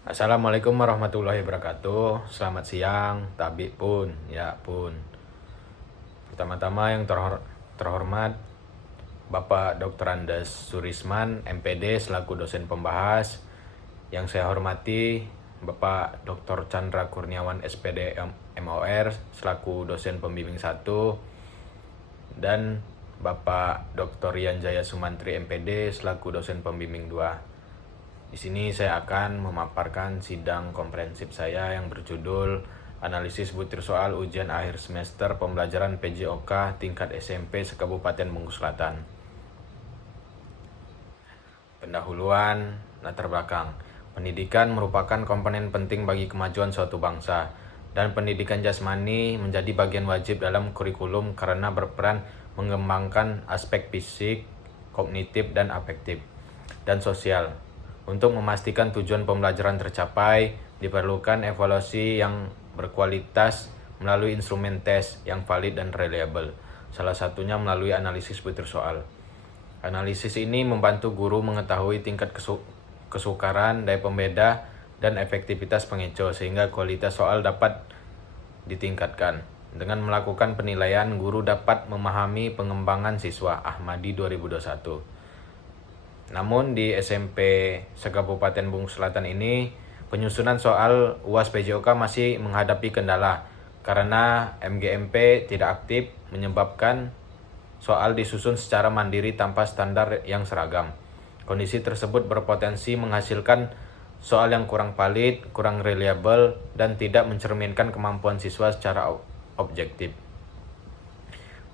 Assalamualaikum warahmatullahi wabarakatuh. Selamat siang, Tabik pun, Pertama-tama yang terhormat Bapak Dr. Andes Surisman, MPD selaku dosen pembahas. Yang saya hormati Bapak Dr. Chandra Kurniawan, SPD MOR selaku dosen pembimbing 1, dan Bapak Dr. Rian Jaya Sumantri, MPD selaku dosen pembimbing 2. Di sini saya akan memaparkan sidang komprehensif saya yang berjudul Analisis Butir Soal Ujian Akhir Semester Pembelajaran PJOK Tingkat SMP Sekabupaten Bengkulu Selatan. Pendahuluan, latar belakang. Pendidikan merupakan komponen penting bagi kemajuan suatu bangsa, dan pendidikan jasmani menjadi bagian wajib dalam kurikulum karena berperan mengembangkan aspek fisik, kognitif, dan afektif, dan sosial. Untuk memastikan tujuan pembelajaran tercapai, diperlukan evaluasi yang berkualitas melalui instrumen tes yang valid dan reliable, salah satunya melalui analisis butir soal. Analisis ini membantu guru mengetahui tingkat kesukaran, daya pembeda, dan efektivitas pengeco sehingga kualitas soal dapat ditingkatkan. Dengan melakukan penilaian, guru dapat memahami pengembangan siswa. Ahmadi 2021. Namun di SMP Sekabupaten Bengkulu Selatan ini, penyusunan soal UAS PJOK masih menghadapi kendala karena MGMP tidak aktif, menyebabkan soal disusun secara mandiri tanpa standar yang seragam. Kondisi tersebut berpotensi menghasilkan soal yang kurang valid, kurang reliable, dan tidak mencerminkan kemampuan siswa secara objektif.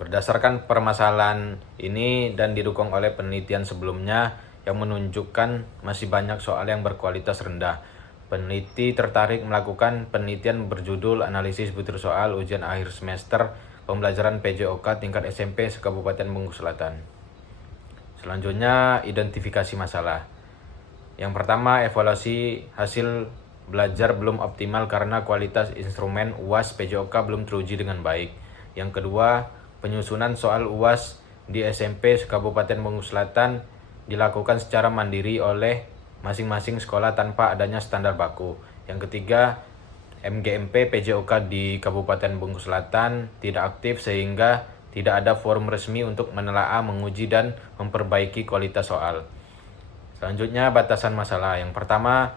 Berdasarkan permasalahan ini dan didukung oleh penelitian sebelumnya yang menunjukkan masih banyak soal yang berkualitas rendah, peneliti tertarik melakukan penelitian berjudul Analisis Butir Soal Ujian Akhir Semester Pembelajaran PJOK Tingkat SMP Sekabupaten Bengkulu Selatan. Selanjutnya, identifikasi masalah. Yang pertama, evaluasi hasil belajar belum optimal karena kualitas instrumen UAS PJOK belum teruji dengan baik. Yang kedua, penyusunan soal UAS di SMP Sekabupaten Bengkulu Selatan dilakukan secara mandiri oleh masing-masing sekolah tanpa adanya standar baku. Yang ketiga, MGMP PJOK di Kabupaten Bengkulu Selatan tidak aktif sehingga tidak ada forum resmi untuk menelaah, menguji, dan memperbaiki kualitas soal. Selanjutnya, batasan masalah. Yang pertama,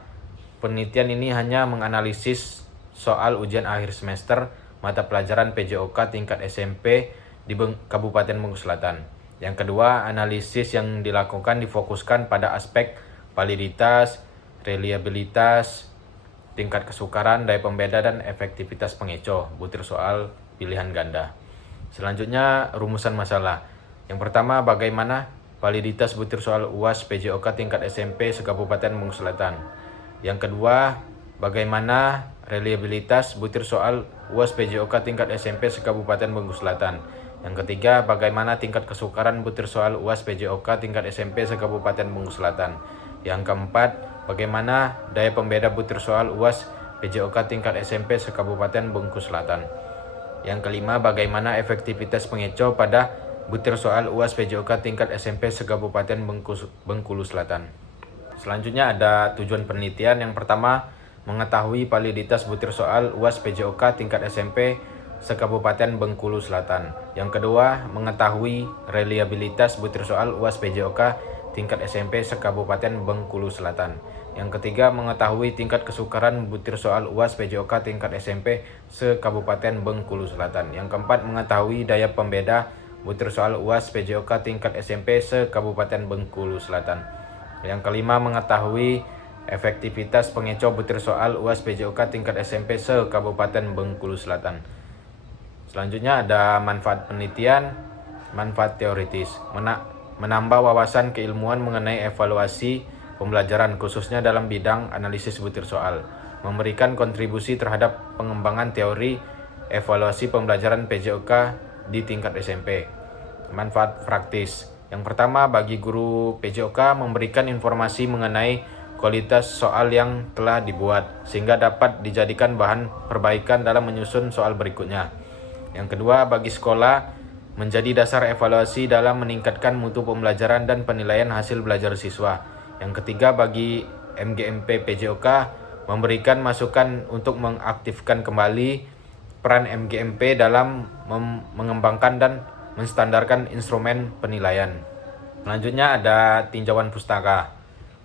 penelitian ini hanya menganalisis soal ujian akhir semester mata pelajaran PJOK tingkat SMP di Kabupaten Bengkulu Selatan. Yang kedua, analisis yang dilakukan difokuskan pada aspek validitas, reliabilitas, tingkat kesukaran, daya pembeda, dan efektivitas pengeco butir soal pilihan ganda. Selanjutnya, rumusan masalah. Yang pertama, bagaimana validitas butir soal UAS PJOK tingkat SMP Sekabupaten Bengkulu Selatan. Yang kedua, bagaimana reliabilitas butir soal UAS PJOK tingkat SMP Sekabupaten Bengkulu Selatan. Yang ketiga, bagaimana tingkat kesukaran butir soal UAS PJOK tingkat SMP Sekabupaten Bengkulu Selatan. Yang keempat, bagaimana daya pembeda butir soal UAS PJOK tingkat SMP Sekabupaten Bengkulu Selatan. Yang kelima, bagaimana efektivitas pengeco pada butir soal UAS PJOK tingkat SMP Sekabupaten Bengkulu Selatan. Selanjutnya ada tujuan penelitian. Yang pertama, mengetahui validitas butir soal UAS PJOK tingkat SMP Sekabupaten Bengkulu Selatan. Yang kedua, mengetahui reliabilitas butir soal UAS PJOK tingkat SMP Sekabupaten Bengkulu Selatan. Yang ketiga, mengetahui tingkat kesukaran butir soal UAS PJOK tingkat SMP Sekabupaten Bengkulu Selatan. Yang keempat, mengetahui daya pembeda butir soal UAS PJOK tingkat SMP Sekabupaten Bengkulu Selatan. Yang kelima, mengetahui efektivitas pengeco butir soal UAS PJOK tingkat SMP Sekabupaten Bengkulu Selatan. Selanjutnya ada manfaat penelitian, manfaat teoritis, menambah wawasan keilmuan mengenai evaluasi pembelajaran khususnya dalam bidang analisis butir soal, memberikan kontribusi terhadap pengembangan teori evaluasi pembelajaran PJOK di tingkat SMP. Manfaat praktis. Yang pertama, bagi guru PJOK memberikan informasi mengenai kualitas soal yang telah dibuat sehingga dapat dijadikan bahan perbaikan dalam menyusun soal berikutnya. Yang kedua, bagi sekolah menjadi dasar evaluasi dalam meningkatkan mutu pembelajaran dan penilaian hasil belajar siswa. Yang ketiga, bagi MGMP PJOK memberikan masukan untuk mengaktifkan kembali peran MGMP dalam mengembangkan dan menstandarkan instrumen penilaian. Selanjutnya ada tinjauan pustaka.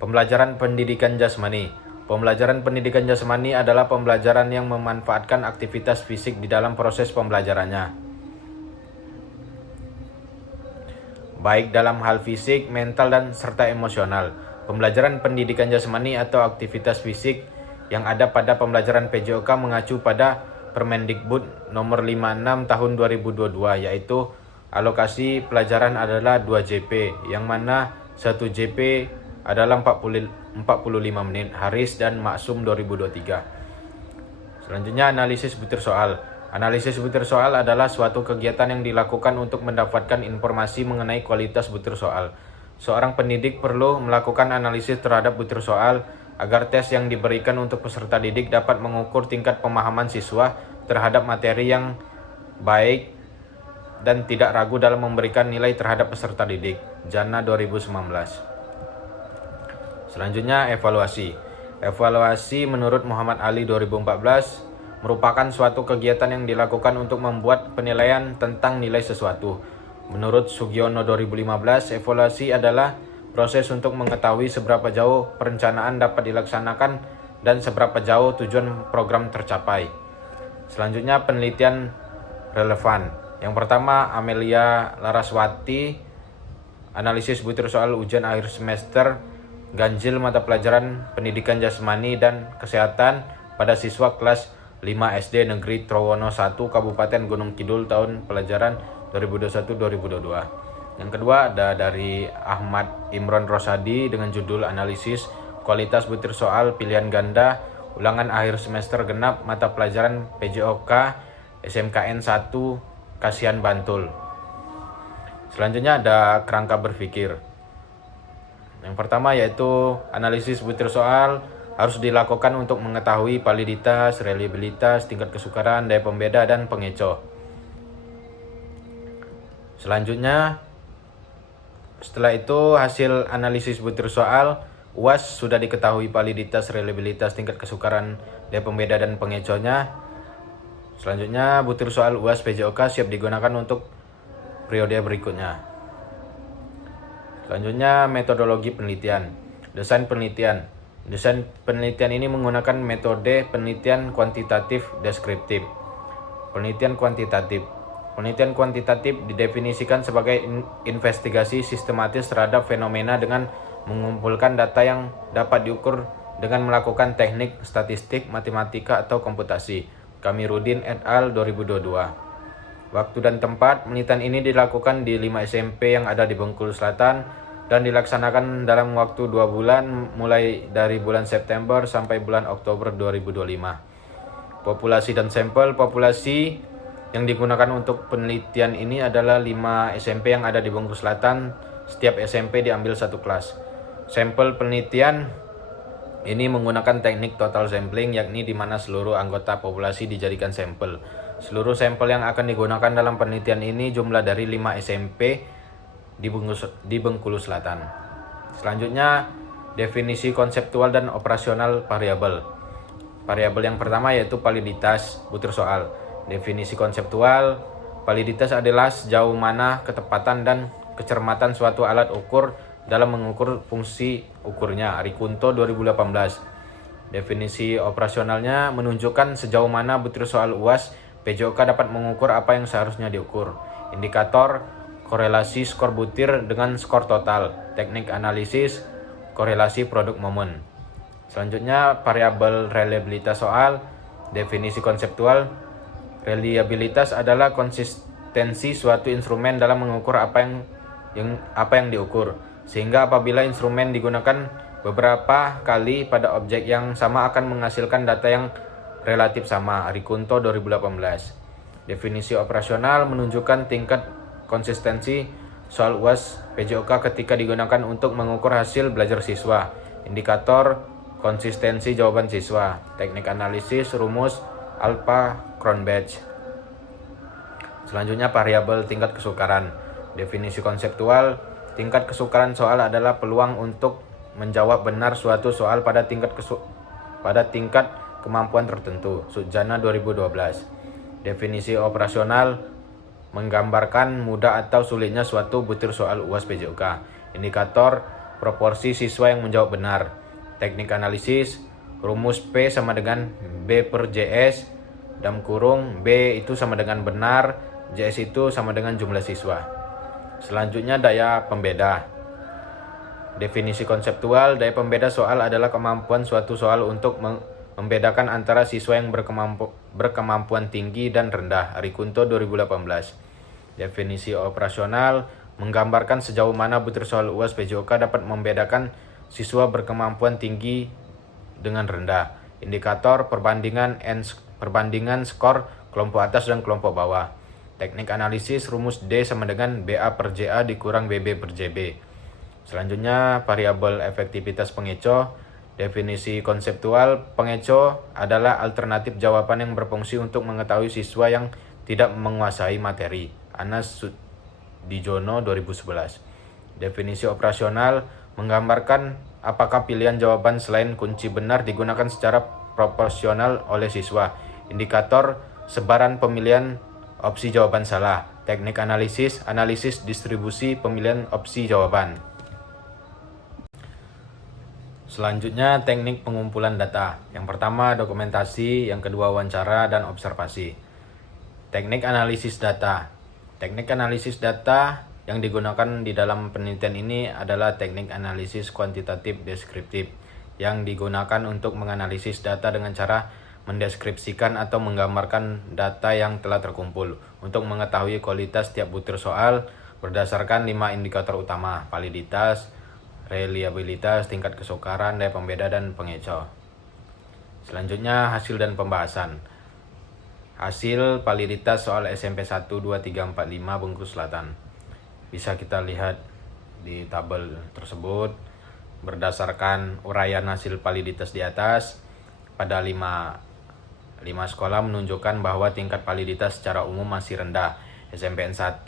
Pembelajaran pendidikan jasmani. Pembelajaran pendidikan jasmani adalah pembelajaran yang memanfaatkan aktivitas fisik di dalam proses pembelajarannya, baik dalam hal fisik, mental, dan serta emosional. Pembelajaran pendidikan jasmani atau aktivitas fisik yang ada pada pembelajaran PJOK mengacu pada Permendikbud nomor 56 tahun 2022, yaitu alokasi pelajaran adalah 2 JP, yang mana 1 JP adalah 45 menit. Haris dan Maksum 2023. Selanjutnya analisis butir soal. Analisis butir soal adalah suatu kegiatan yang dilakukan untuk mendapatkan informasi mengenai kualitas butir soal. Seorang pendidik perlu melakukan analisis terhadap butir soal agar tes yang diberikan untuk peserta didik dapat mengukur tingkat pemahaman siswa terhadap materi yang baik dan tidak ragu dalam memberikan nilai terhadap peserta didik. Jana 2019. Selanjutnya evaluasi. Evaluasi menurut Muhammad Ali 2014 merupakan suatu kegiatan yang dilakukan untuk membuat penilaian tentang nilai sesuatu. Menurut Sugiono 2015, evaluasi adalah proses untuk mengetahui seberapa jauh perencanaan dapat dilaksanakan dan seberapa jauh tujuan program tercapai. Selanjutnya penelitian relevan. Yang pertama Amelia Laraswati, analisis butir soal ujian akhir semester ganjil mata pelajaran pendidikan jasmani dan kesehatan pada siswa kelas 5 SD Negeri Trowono 1 Kabupaten Gunung Kidul tahun pelajaran 2021-2022. Yang kedua ada dari Ahmad Imron Rosadi dengan judul analisis kualitas butir soal pilihan ganda ulangan akhir semester genap mata pelajaran PJOK SMKN 1 Kasihan Bantul. Selanjutnya ada kerangka berpikir. Yang pertama yaitu analisis butir soal harus dilakukan untuk mengetahui validitas, reliabilitas, tingkat kesukaran, daya pembeda, dan pengecoh. Selanjutnya, setelah itu hasil analisis butir soal UAS sudah diketahui validitas, reliabilitas, tingkat kesukaran, daya pembeda, dan pengecohnya. Selanjutnya, butir soal UAS PJOK siap digunakan untuk periode berikutnya. Selanjutnya metodologi penelitian. Desain penelitian. Desain penelitian ini menggunakan metode penelitian kuantitatif deskriptif. Penelitian kuantitatif. Penelitian kuantitatif didefinisikan sebagai investigasi sistematis terhadap fenomena dengan mengumpulkan data yang dapat diukur dengan melakukan teknik statistik, matematika, atau komputasi. Kamirudin et al. 2022. Waktu dan tempat penelitian ini dilakukan di 5 SMP yang ada di Bengkulu Selatan dan dilaksanakan dalam waktu 2 bulan mulai dari bulan September sampai bulan Oktober 2025. Populasi dan sampel. Populasi yang digunakan untuk penelitian ini adalah 5 SMP yang ada di Bengkulu Selatan. Setiap SMP diambil satu kelas. Sampel penelitian ini menggunakan teknik total sampling, yakni di mana seluruh anggota populasi dijadikan sampel. Seluruh sampel yang akan digunakan dalam penelitian ini jumlah dari 5 SMP di Bengkulu Selatan. Selanjutnya, definisi konseptual dan operasional variabel. Variabel yang pertama yaitu validitas butir soal. Definisi konseptual, validitas adalah sejauh mana ketepatan dan kecermatan suatu alat ukur dalam mengukur fungsi ukurnya. Rikunto 2018. Definisi operasionalnya menunjukkan sejauh mana butir soal UAS PJOK dapat mengukur apa yang seharusnya diukur. Indikator korelasi skor butir dengan skor total. Teknik analisis korelasi produk momen. Selanjutnya variabel reliabilitas soal. Definisi konseptual, reliabilitas adalah konsistensi suatu instrumen dalam mengukur apa yang diukur, sehingga apabila instrumen digunakan beberapa kali pada objek yang sama akan menghasilkan data yang relatif sama. Rikunto 2018. Definisi operasional menunjukkan tingkat konsistensi soal UAS PJOK ketika digunakan untuk mengukur hasil belajar siswa. Indikator konsistensi jawaban siswa. Teknik analisis rumus Alpha Cronbach. Selanjutnya variabel tingkat kesukaran. Definisi konseptual, tingkat kesukaran soal adalah peluang untuk menjawab benar suatu soal pada tingkat pada tingkat kemampuan tertentu. Sujana 2012. Definisi operasional menggambarkan mudah atau sulitnya suatu butir soal UAS PJOK. Indikator proporsi siswa yang menjawab benar. Teknik analisis, rumus P sama dengan B per JS, dalam kurung B itu sama dengan benar, JS itu sama dengan jumlah siswa. Selanjutnya daya pembeda. Definisi konseptual, daya pembeda soal adalah kemampuan suatu soal untuk membedakan antara siswa yang berkemampuan tinggi dan rendah. Arikunto 2018. Definisi operasional menggambarkan sejauh mana butir soal UAS PJOK dapat membedakan siswa berkemampuan tinggi dengan rendah. Indikator perbandingan skor kelompok atas dan kelompok bawah. Teknik analisis, rumus D sama dengan BA per JA dikurang BB per JB. Selanjutnya variabel efektivitas pengeco. Definisi konseptual, pengeco adalah alternatif jawaban yang berfungsi untuk mengetahui siswa yang tidak menguasai materi. Anas Sudijono 2011. Definisi operasional menggambarkan apakah pilihan jawaban selain kunci benar digunakan secara proporsional oleh siswa. Indikator sebaran pemilihan opsi jawaban salah. Teknik analisis distribusi pemilihan opsi jawaban. Selanjutnya teknik pengumpulan data. Yang pertama dokumentasi, yang kedua wawancara dan observasi. Teknik analisis data. Teknik analisis data yang digunakan di dalam penelitian ini adalah teknik analisis kuantitatif deskriptif yang digunakan untuk menganalisis data dengan cara mendeskripsikan atau menggambarkan data yang telah terkumpul untuk mengetahui kualitas tiap butir soal berdasarkan 5 indikator utama: validitas, reliabilitas, tingkat kesukaran, daya pembeda, dan pengeco. Selanjutnya hasil dan pembahasan. Hasil validitas soal SMP 1, 2, 3, 4, 5 Bengkulu Selatan. Bisa kita lihat di tabel tersebut berdasarkan uraian hasil validitas di atas. Pada 5 sekolah menunjukkan bahwa tingkat validitas secara umum masih rendah. SMPN 1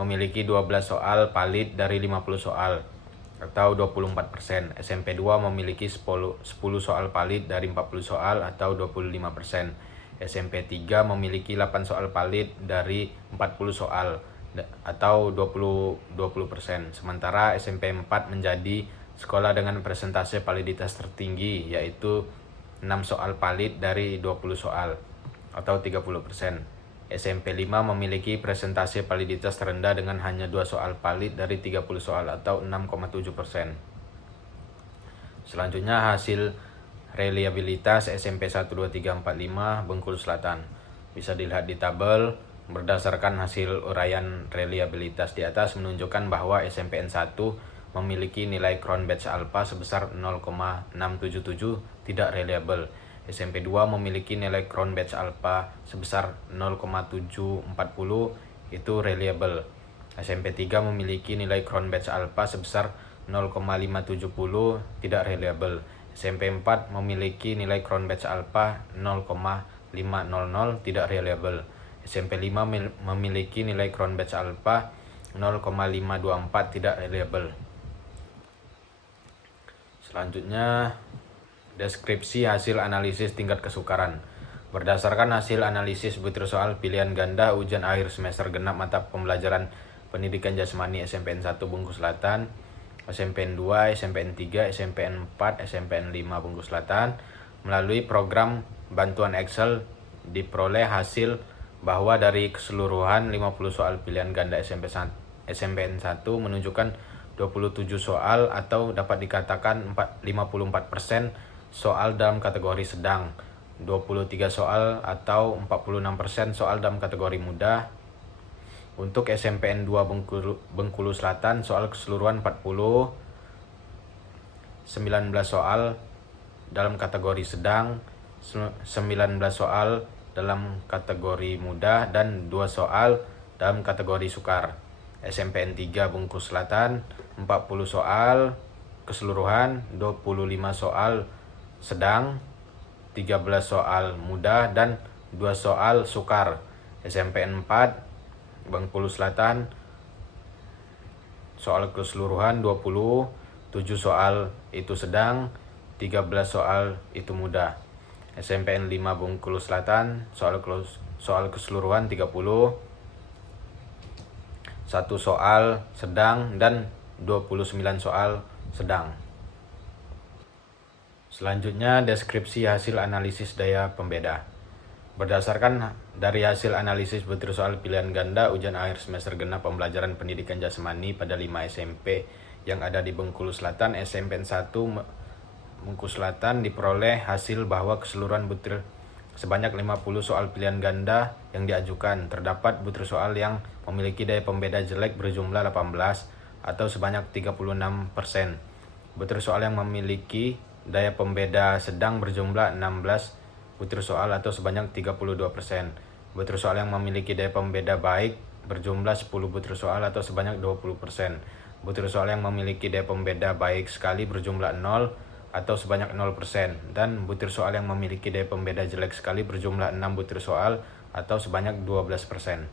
memiliki 12 soal valid dari 50 soal atau 24%. SMP 2 memiliki 10 soal valid dari 40 soal atau 25%. SMP 3 memiliki 8 soal valid dari 40 soal atau 20%. Sementara SMP 4 menjadi sekolah dengan persentase validitas tertinggi, yaitu 6 soal valid dari 20 soal atau 30%. SMP 5 memiliki presentase validitas terendah dengan hanya 2 soal valid dari 30 soal atau 6,7%. Selanjutnya hasil reliabilitas SMP 1, 2, 3, 4, 5 Bengkulu Selatan. Bisa dilihat di tabel. Berdasarkan hasil uraian reliabilitas di atas menunjukkan bahwa SMPN 1 memiliki nilai Cronbachh alpha sebesar 0,677 tidak reliable. SMP 2 memiliki nilai Cronbachh alpha sebesar 0,740 itu reliable. SMP 3 memiliki nilai Cronbachh alpha sebesar 0,570 tidak reliable. SMP 4 memiliki nilai Cronbachh alpha 0,500 tidak reliable. SMP 5 memiliki nilai Cronbachh alpha 0,524 tidak reliable. Selanjutnya deskripsi hasil analisis tingkat kesukaran. Berdasarkan hasil analisis butir soal pilihan ganda ujian akhir semester genap mata pembelajaran pendidikan jasmani SMPN 1 Bengkulu Selatan, SMPN 2, SMPN 3, SMPN 4, SMPN 5 Bengkulu Selatan, melalui program bantuan Excel diperoleh hasil bahwa dari keseluruhan 50 soal pilihan ganda SMPN 1 menunjukkan 27 soal atau dapat dikatakan 54% soal dalam kategori sedang, 23 soal atau 46% soal dalam kategori mudah. Untuk SMPN 2 Bengkulu Selatan soal keseluruhan 19 soal dalam kategori sedang, 19 soal dalam kategori mudah, dan 2 soal dalam kategori sukar. SMPN 3 Bengkulu Selatan 40 soal keseluruhan, 25 soal sedang, 13 soal mudah, dan 2 soal sukar. SMPN 4 Bengkulu Selatan soal keseluruhan 20, 7 soal itu sedang, 13 soal itu mudah. SMPN 5 Bengkulu Selatan, soal keseluruhan 30, 1 soal sedang dan 29 soal sedang. Selanjutnya, deskripsi hasil analisis daya pembeda. Berdasarkan dari hasil analisis butir soal pilihan ganda ujian akhir semester genap pembelajaran pendidikan jasmani pada 5 SMP yang ada di Bengkulu Selatan, SMPN 1 Bengkulu Selatan diperoleh hasil bahwa keseluruhan butir sebanyak 50 soal pilihan ganda yang diajukan. Terdapat butir soal yang memiliki daya pembeda jelek berjumlah 18 atau sebanyak 36%. Butir soal yang memiliki daya pembeda sedang berjumlah 16 butir soal atau sebanyak 32%. Butir soal yang memiliki daya pembeda baik berjumlah 10 butir soal atau sebanyak 20%. Butir soal yang memiliki daya pembeda baik sekali berjumlah 0 atau sebanyak 0%. Dan butir soal yang memiliki daya pembeda jelek sekali berjumlah 6 butir soal atau sebanyak 12%.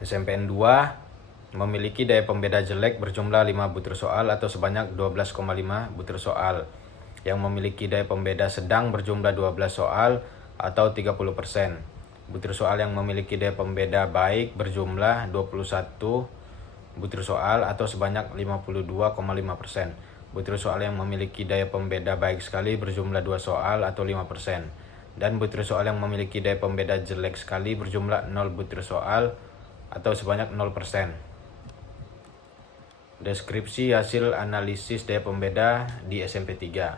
SMPN 2 memiliki daya pembeda jelek berjumlah 5 butir soal atau sebanyak 12,5 butir soal. Yang memiliki daya pembeda sedang berjumlah 12 soal atau 30%. Butir soal yang memiliki daya pembeda baik berjumlah 21 butir soal atau sebanyak 52,5%. Butir soal yang memiliki daya pembeda baik sekali berjumlah 2 soal atau 5%. Dan butir soal yang memiliki daya pembeda jelek sekali berjumlah 0 butir soal atau sebanyak 0%. Deskripsi hasil analisis daya pembeda di SMP 3.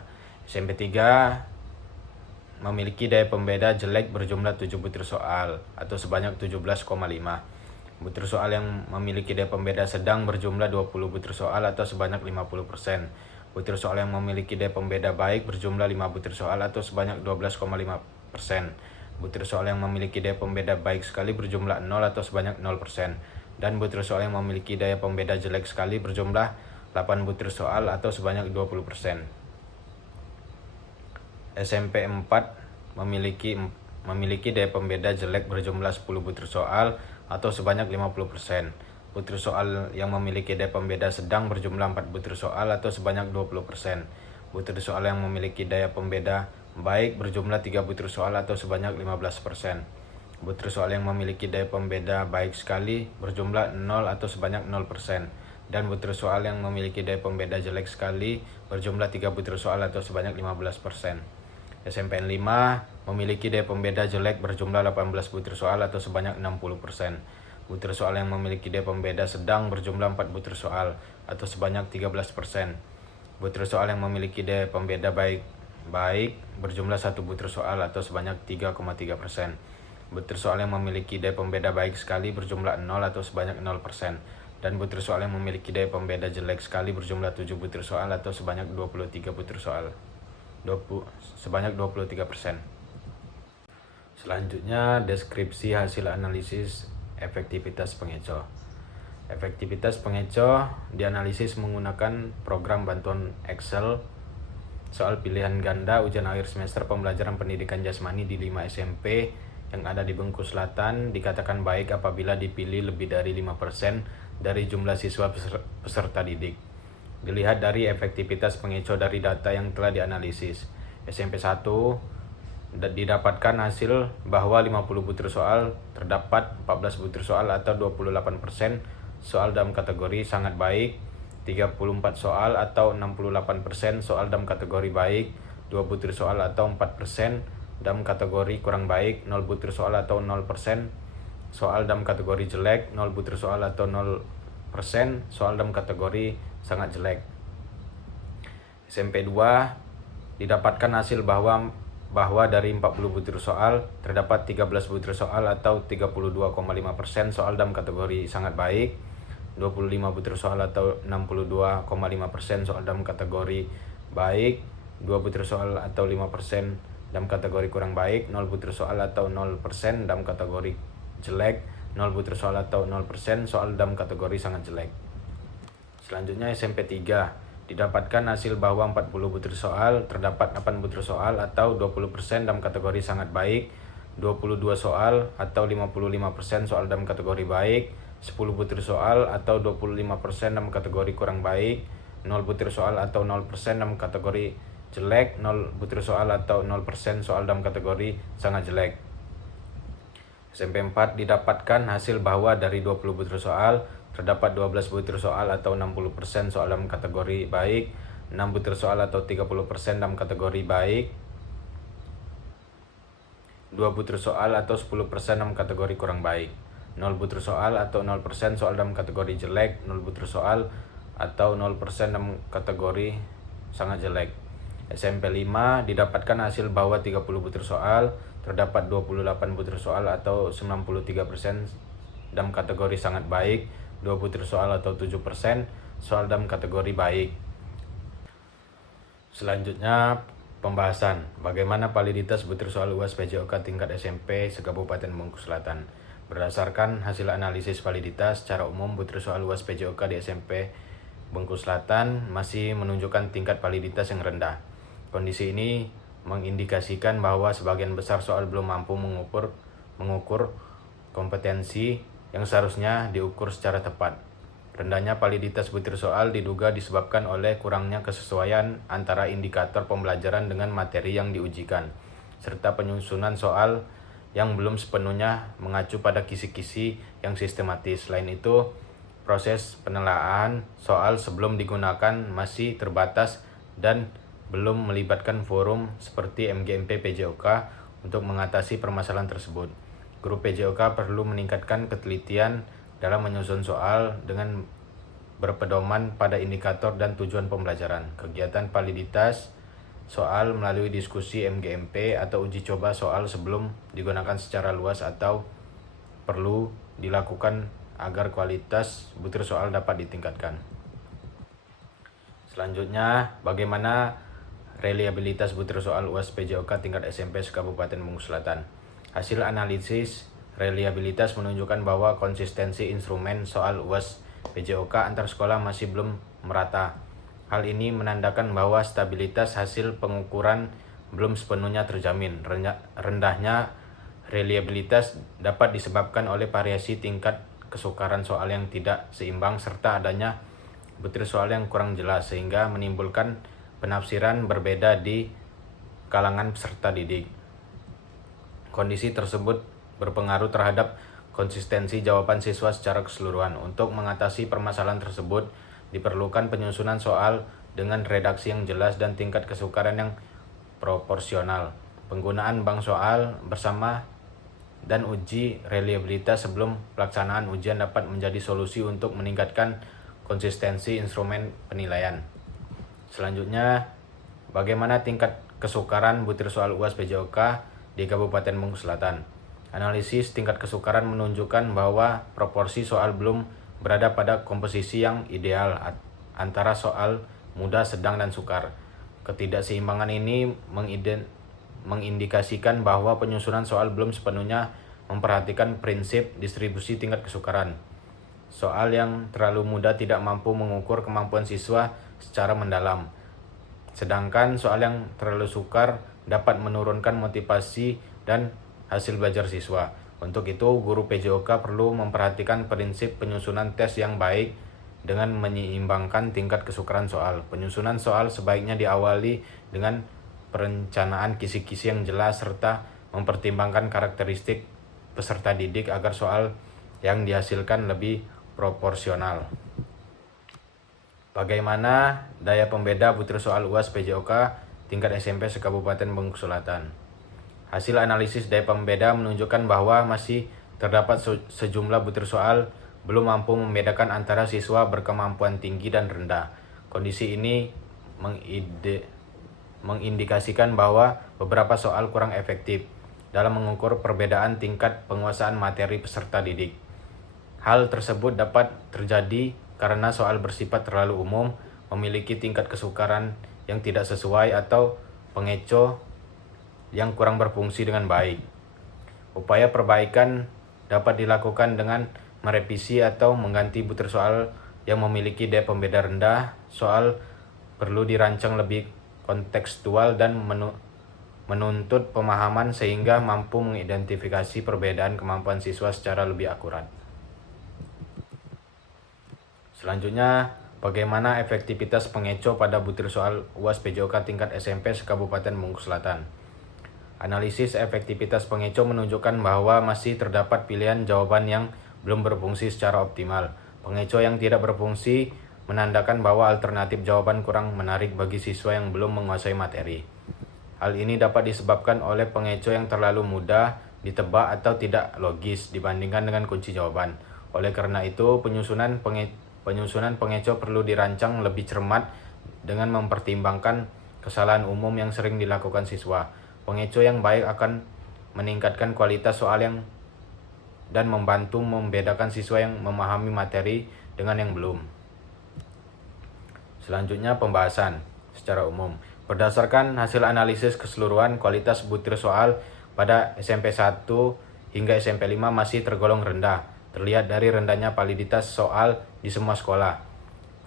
SMP 3 memiliki daya pembeda jelek berjumlah 7 butir soal atau sebanyak 17,5. Butir soal yang memiliki daya pembeda sedang berjumlah 20 butir soal atau sebanyak 50%. Butir soal yang memiliki daya pembeda baik berjumlah 5 butir soal atau sebanyak 12,5%. Butir soal yang memiliki daya pembeda baik sekali berjumlah 0 atau sebanyak 0%. Dan butir soal yang memiliki daya pembeda jelek sekali berjumlah 8 butir soal atau sebanyak 20%. SMP 4 memiliki daya pembeda jelek berjumlah 10 butir soal atau sebanyak 50%. Butir soal yang memiliki daya pembeda sedang berjumlah 4 butir soal atau sebanyak 20%. Butir soal yang memiliki daya pembeda baik berjumlah 3 butir soal atau sebanyak 15%. Butir soal yang memiliki daya pembeda baik sekali berjumlah 0 atau sebanyak 0%. Dan butir soal yang memiliki daya pembeda jelek sekali berjumlah 3 butir soal atau sebanyak 15%. SMPN 5 memiliki daya pembeda jelek berjumlah 18 butir soal atau sebanyak 60%. Butir soal yang memiliki daya pembeda sedang berjumlah 4 butir soal atau sebanyak 13%. Butir soal yang memiliki daya pembeda baik berjumlah 1 butir soal atau sebanyak 3,3%. Butir soal yang memiliki daya pembeda baik sekali berjumlah 0 atau sebanyak 0%. Dan butir soal yang memiliki daya pembeda jelek sekali berjumlah 7 butir soal atau sebanyak 23 butir soal. Sebanyak 23%. Selanjutnya, deskripsi hasil analisis efektivitas pengecoh. Efektivitas pengecoh dianalisis menggunakan program bantuan Excel. Soal pilihan ganda ujian akhir semester pembelajaran pendidikan jasmani di 5 SMP yang ada di Bengkulu Selatan dikatakan baik apabila dipilih lebih dari 5% dari jumlah siswa peserta didik. Dilihat dari efektivitas pengecoh dari data yang telah dianalisis. SMP 1 didapatkan hasil bahwa 50 butir soal terdapat 14 butir soal atau 28% soal dalam kategori sangat baik, 34 soal atau 68% soal dalam kategori baik, 2 butir soal atau 4% dalam kategori kurang baik, 0 butir soal atau 0% soal dalam kategori jelek, 0 butir soal atau 0% soal dalam kategori sangat jelek. SMP 2 didapatkan hasil bahwa dari 40 butir soal terdapat 13 butir soal atau 32,5% soal dalam kategori sangat baik, 25 butir soal atau 62,5% soal dalam kategori baik, 2 butir soal atau 5% dalam kategori kurang baik, 0 butir soal atau 0% dalam kategori jelek, 0 butir soal atau 0% soal dalam kategori sangat jelek. Selanjutnya SMP 3 didapatkan hasil bahwa 40 butir soal terdapat 8 butir soal atau 20% dalam kategori sangat baik, 22 soal atau 55% soal dalam kategori baik, 10 butir soal atau 25% dalam kategori kurang baik, 0 butir soal atau 0% dalam kategori jelek, 0 butir soal atau 0% soal dalam kategori sangat jelek. SMP 4 didapatkan hasil bahwa dari 20 butir soal terdapat 12 butir soal atau 60% soal dalam kategori baik, 6 butir soal atau 30% dalam kategori baik, 2 butir soal atau 10% dalam kategori kurang baik, 0 butir soal atau 0% soal dalam kategori jelek, 0 butir soal atau 0% dalam kategori sangat jelek. SMP 5 didapatkan hasil bahwa 30 butir soal terdapat 28 butir soal atau 93% dalam kategori sangat baik, 2 butir soal atau 7% soal dalam kategori baik. Selanjutnya pembahasan bagaimana validitas butir soal UAS PJOK tingkat SMP se-Kabupaten Bengkulu Selatan. Berdasarkan hasil analisis validitas, secara umum butir soal UAS PJOK di SMP Bengkulu Selatan masih menunjukkan tingkat validitas yang rendah. Kondisi ini mengindikasikan bahwa sebagian besar soal belum mampu mengukur kompetensi yang seharusnya diukur secara tepat. Rendahnya validitas butir soal diduga disebabkan oleh kurangnya kesesuaian antara indikator pembelajaran dengan materi yang diujikan, serta penyusunan soal yang belum sepenuhnya mengacu pada kisi-kisi yang sistematis. Selain itu, proses penelaahan soal sebelum digunakan masih terbatas dan belum melibatkan forum seperti MGMP PJOK untuk mengatasi permasalahan tersebut. Guru PJOK perlu meningkatkan ketelitian dalam menyusun soal dengan berpedoman pada indikator dan tujuan pembelajaran. Kegiatan validitas soal melalui diskusi MGMP atau uji coba soal sebelum digunakan secara luas atau perlu dilakukan agar kualitas butir soal dapat ditingkatkan. Selanjutnya, bagaimana reliabilitas butir soal UAS PJOK tingkat SMP se-Kabupaten Bengkulu Selatan. Hasil analisis reliabilitas menunjukkan bahwa konsistensi instrumen soal UAS PJOK antar sekolah masih belum merata. Hal ini menandakan bahwa stabilitas hasil pengukuran belum sepenuhnya terjamin. Rendahnya reliabilitas dapat disebabkan oleh variasi tingkat kesukaran soal yang tidak seimbang serta adanya butir soal yang kurang jelas sehingga menimbulkan penafsiran berbeda di kalangan peserta didik. Kondisi tersebut berpengaruh terhadap konsistensi jawaban siswa secara keseluruhan. Untuk mengatasi permasalahan tersebut, diperlukan penyusunan soal dengan redaksi yang jelas dan tingkat kesukaran yang proporsional. Penggunaan bank soal bersama dan uji reliabilitas sebelum pelaksanaan ujian dapat menjadi solusi untuk meningkatkan konsistensi instrumen penilaian. Selanjutnya, bagaimana tingkat kesukaran butir soal UAS PJOK di Kabupaten Bengkulu Selatan. Analisis tingkat kesukaran menunjukkan bahwa proporsi soal belum berada pada komposisi yang ideal antara soal mudah, sedang, dan sukar. Ketidakseimbangan ini mengindikasikan bahwa penyusunan soal belum sepenuhnya memperhatikan prinsip distribusi tingkat kesukaran. Soal yang terlalu mudah tidak mampu mengukur kemampuan siswa secara mendalam, sedangkan soal yang terlalu sukar dapat menurunkan motivasi dan hasil belajar siswa. Untuk itu, guru PJOK perlu memperhatikan prinsip penyusunan tes yang baik dengan menyeimbangkan tingkat kesukaran soal. Penyusunan soal sebaiknya diawali dengan perencanaan kisi-kisi yang jelas serta mempertimbangkan karakteristik peserta didik agar soal yang dihasilkan lebih proporsional. Bagaimana daya pembeda butir soal UAS PJOK tingkat SMP se-Kabupaten Bengkulu Selatan. Hasil analisis daya pembeda menunjukkan bahwa masih terdapat sejumlah butir soal belum mampu membedakan antara siswa berkemampuan tinggi dan rendah. Kondisi ini mengindikasikan bahwa beberapa soal kurang efektif dalam mengukur perbedaan tingkat penguasaan materi peserta didik. Hal tersebut dapat terjadi karena soal bersifat terlalu umum, memiliki tingkat kesukaran yang tidak sesuai, atau pengeco yang kurang berfungsi dengan baik. Upaya perbaikan dapat dilakukan dengan merevisi atau mengganti butir soal yang memiliki daya pembeda rendah. Soal perlu dirancang lebih kontekstual dan menuntut pemahaman sehingga mampu mengidentifikasi perbedaan kemampuan siswa secara lebih akurat. Selanjutnya, Bagaimana efektivitas pengeco pada butir soal UAS PJOK tingkat SMP se-Kabupaten Bengkulu Selatan? Analisis efektivitas pengeco menunjukkan bahwa masih terdapat pilihan jawaban yang belum berfungsi secara optimal. Pengeco yang tidak berfungsi menandakan bahwa alternatif jawaban kurang menarik bagi siswa yang belum menguasai materi. Hal ini dapat disebabkan oleh pengeco yang terlalu mudah ditebak atau tidak logis dibandingkan dengan kunci jawaban. Oleh karena itu, penyusunan pengeco perlu dirancang lebih cermat dengan mempertimbangkan kesalahan umum yang sering dilakukan siswa. Pengeco yang baik akan meningkatkan kualitas soal dan membantu membedakan siswa yang memahami materi dengan yang belum. Selanjutnya, pembahasan secara umum. Berdasarkan hasil analisis keseluruhan, kualitas butir soal pada SMP 1 hingga SMP 5 masih tergolong rendah. Terlihat dari rendahnya validitas soal di semua sekolah,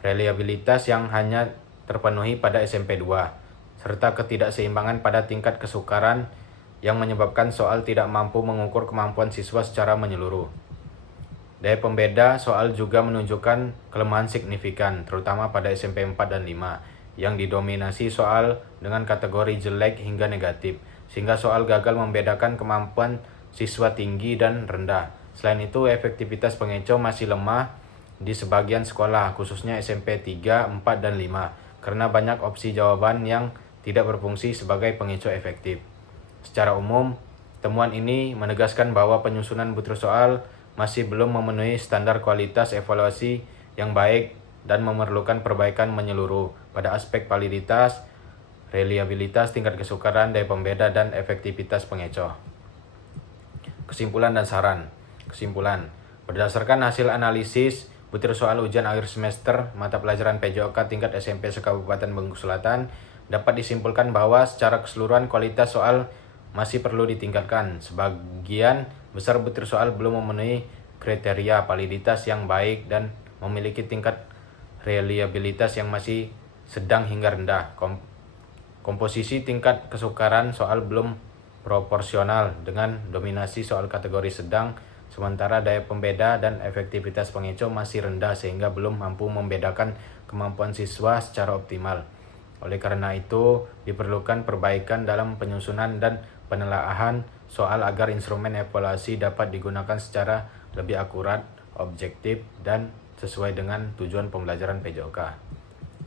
reliabilitas yang hanya terpenuhi pada SMP 2, serta ketidakseimbangan pada tingkat kesukaran yang menyebabkan soal tidak mampu mengukur kemampuan siswa secara menyeluruh. Daya pembeda soal juga menunjukkan kelemahan signifikan, terutama pada SMP 4 dan 5, yang didominasi soal dengan kategori jelek hingga negatif, sehingga soal gagal membedakan kemampuan siswa tinggi dan rendah. Selain itu, efektivitas pengeco masih lemah di sebagian sekolah, khususnya SMP 3, 4, dan 5, karena banyak opsi jawaban yang tidak berfungsi sebagai pengeco efektif. Secara umum, temuan ini menegaskan bahwa penyusunan butir soal masih belum memenuhi standar kualitas evaluasi yang baik dan memerlukan perbaikan menyeluruh pada aspek validitas, reliabilitas, tingkat kesukaran, daya pembeda, dan efektivitas pengeco. Kesimpulan dan saran. Kesimpulan. Berdasarkan hasil analisis butir soal ujian akhir semester mata pelajaran PJOK tingkat SMP se-Kabupaten Bengkulu Selatan, dapat disimpulkan bahwa secara keseluruhan kualitas soal masih perlu ditingkatkan. Sebagian besar butir soal belum memenuhi kriteria validitas yang baik dan memiliki tingkat reliabilitas yang masih sedang hingga rendah. Komposisi tingkat kesukaran soal belum proporsional dengan dominasi soal kategori sedang, sementara daya pembeda dan efektivitas pengeco masih rendah sehingga belum mampu membedakan kemampuan siswa secara optimal. Oleh karena itu, diperlukan perbaikan dalam penyusunan dan penelaahan soal agar instrumen evaluasi dapat digunakan secara lebih akurat, objektif, dan sesuai dengan tujuan pembelajaran PJOK.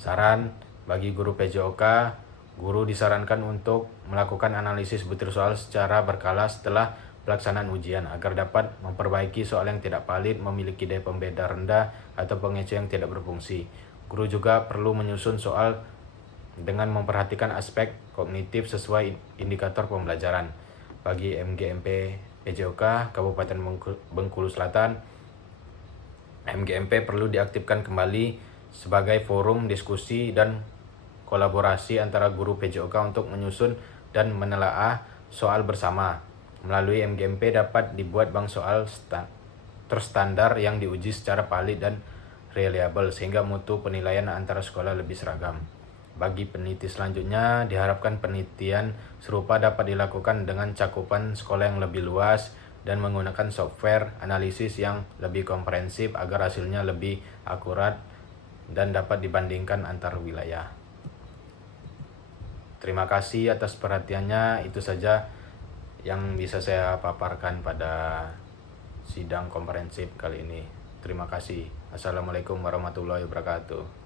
Saran bagi guru PJOK, guru disarankan untuk melakukan analisis butir soal secara berkala setelah pelaksanaan ujian agar dapat memperbaiki soal yang tidak valid, memiliki daya pembeda rendah, atau pengeco yang tidak berfungsi. Guru juga perlu menyusun soal dengan memperhatikan aspek kognitif sesuai indikator pembelajaran. Bagi MGMP PJOK Kabupaten Bengkulu Selatan, MGMP perlu diaktifkan kembali sebagai forum diskusi dan kolaborasi antara guru PJOK untuk menyusun dan menelaah soal bersama. Melalui MGMP dapat dibuat bank soal terstandar yang diuji secara valid dan reliable sehingga mutu penilaian antara sekolah lebih seragam. Bagi peneliti selanjutnya, diharapkan penelitian serupa dapat dilakukan dengan cakupan sekolah yang lebih luas dan menggunakan software analisis yang lebih komprehensif agar hasilnya lebih akurat dan dapat dibandingkan antar wilayah. Terima kasih atas perhatiannya. Itu saja yang bisa saya paparkan pada sidang komprehensif kali ini. Terima kasih. Assalamualaikum warahmatullahi wabarakatuh.